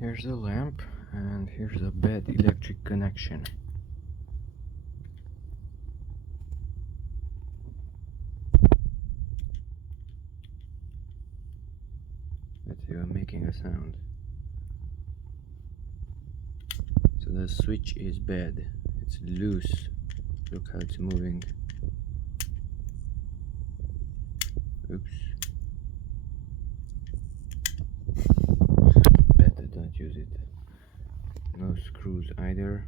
Here's the lamp, and here's the bed electric connection. It's even making a sound. So the switch is bad. It's loose. Look how it's moving. Oops. Better don't use it. No screws either.